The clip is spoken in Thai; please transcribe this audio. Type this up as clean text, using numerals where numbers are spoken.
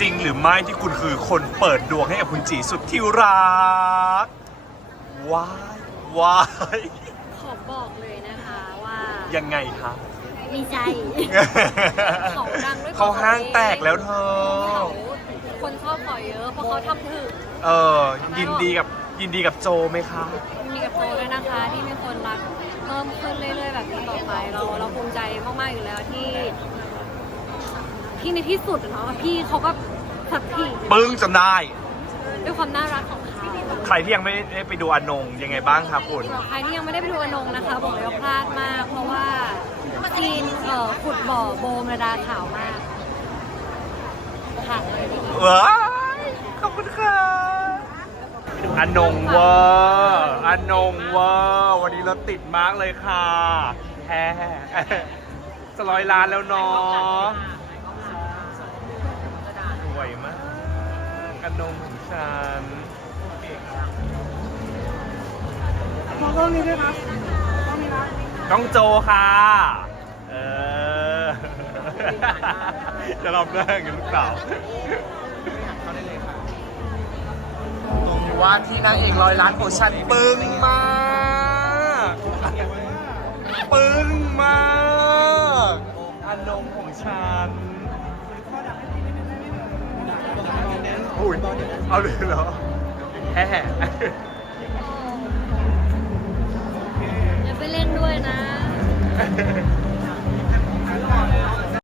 จริงหรือไม่ที่คุณคือคนเปิดดวงให้กับคุณจีสุดที่รักว้ายว้ายขอบอกเลยนะคะว่ายังไงคะมีใจ เขาดังด้วยเขาห้างแตกแล้วเธอเขาคนชอบขอเยอะเพราะเขาทำถึงยินดีกับโจไหมคะมีกับโจด้วยนะคะที่มีคนรักเพิ่มขึ้นเรื่อยๆแบบนี้ต่อไปเราภูมิใจมากๆอยู่แล้วที่ในที่สุดเนาะพี่เขาก็สักทีปึ้งจำได้ด้วยความน่ารักของเขาใครที่ยังไม่ได้ไปดูอนงยังไงบ้างครับคุณสำหรับใครที่ยังไม่ได้ไปดูอนงนะคะบอกเลยว่าพลาดมาก เพราะว่าซีนขุดบ่อโบมระดาขาวมากค่ะว้ายขอบคุณค่ะอนงเวอร์อนงเวอร์วันนี้รถติดมากเลยค่ะแฮ่จะ100 ล้านแล้วเนาะสวยมากอนงของฉันกล้องนี้ด้วยครับกล้องนี้นะกล้องโจค่ะจะรอบแรกกันหรือเปล่าตรงว่าที่นางเอก100 ล้านของฉันปึ้งมากปึ้งมากอนงของฉันอุ้ยเอาเลยเหรอแฮ่อย่าไปเล่นด้วยนะ